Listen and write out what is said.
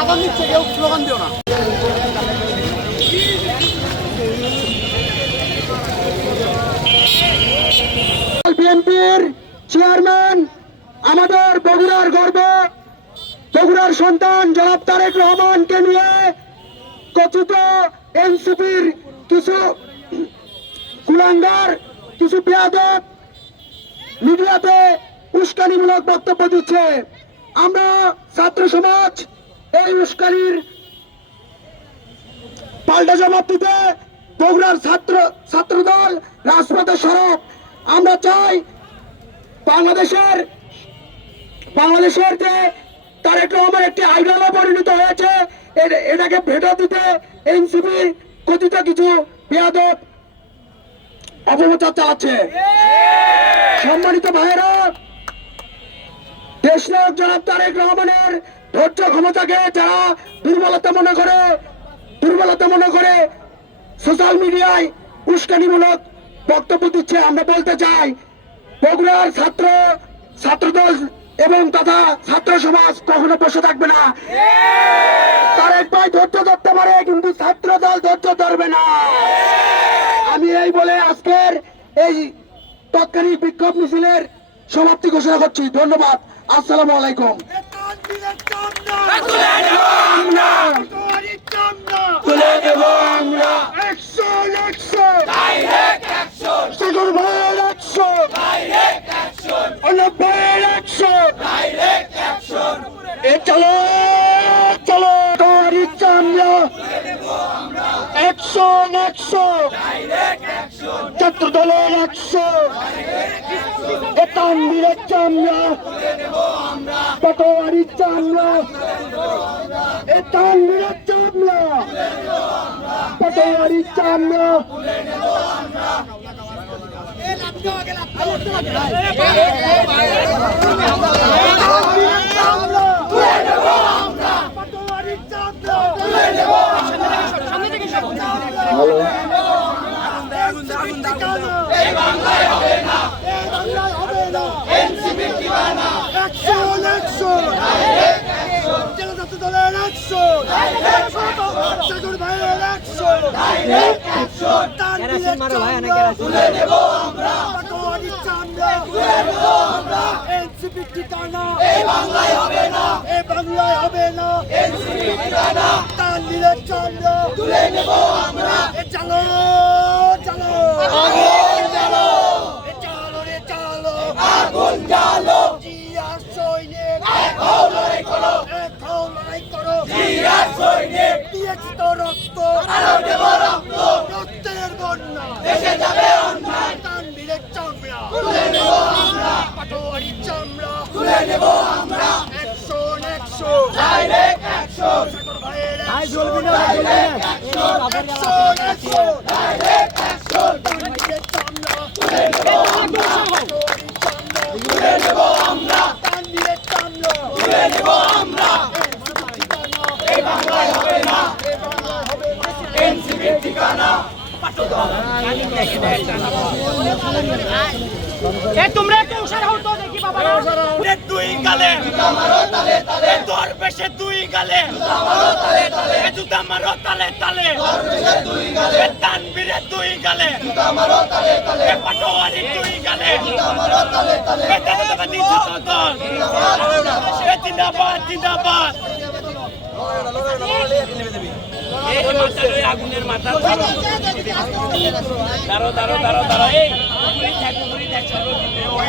আদান নিচ্ছে কেউ স্লোগান দিও না। বিএনপির চেয়ারম্যান, আমাদের বগুড়ার গর্ব, বগুড়ার সন্তান জনাব তারেক রহমানকে নিয়ে কথিত এনসিপির কিছু কুলাঙ্গার, কিছু বেয়াদব মিডিয়াতে উস্কানিমূলক বক্তব্য দিচ্ছে। আমরা ছাত্র সমাজ এই উস্কানির পাল্টা জবাব দিতে বগুড়ার ছাত্রদল রাজপথে সরব। আমরা চাই বাংলাদেশের যে তারেক রহমান একটি আইডলে পরিণত হয়েছে, এটাকে ভেটো দিতে এনসিপি কথিত কিছু বেয়াদব অপপ্রচার চালাচ্ছে। সম্মানিত ভাইয়েরা, দেশনায়ক জনাব তারেক রহমানের ধৈর্য ক্ষমতাকে যারা দুর্বলতা মনে করে সোশ্যাল মিডিয়ায় উস্কানিমূলক বক্তব্য দিচ্ছে, আমরা বলতে চাই বগুড়ার ছাত্রদল এবং তথা ছাত্র সমাজ কখনো বসে থাকবে না। তারেক ভাই ধৈর্য ধরতে পারে, কিন্তু ছাত্রদল ধৈর্য ধরবে না। আমি এই বলে আজকের এই তৎকালীন বিক্ষোভ মিছিলের সমাপ্তি ঘোষণা করছি। ধন্যবাদ। আসসালামু আলাইকুম। চলো চলো ছাত্রদলের 100 তানভীরের চামড়া, পাটোয়ারির চামড়া, তানভীরের চামড়া, পাটোয়ারির চামড়া। তোমরা একটু উশার হও তো দেখি বাবা। দুই গালে জুতা মারো তালে তালে, দরবেশে দুই গালে জুতা মারো তালে তালে, জুতা মারো তালে তালে, দরবেশে দুই গালে, তানভীরে দুই গালে জুতা মারো তালে তালে, পাটোয়ারি দুই গালে জুতা মারো তালে তালে, বেতাবাদি জুতা দল জিন্দাবাদ জিন্দাবাদ। এই মাথা লই আগুনের মাথা দাঁড়ো দাঁড়ো দাঁড়ো দাঁড়ো, এই পুরি থাক চলো দিতে ওই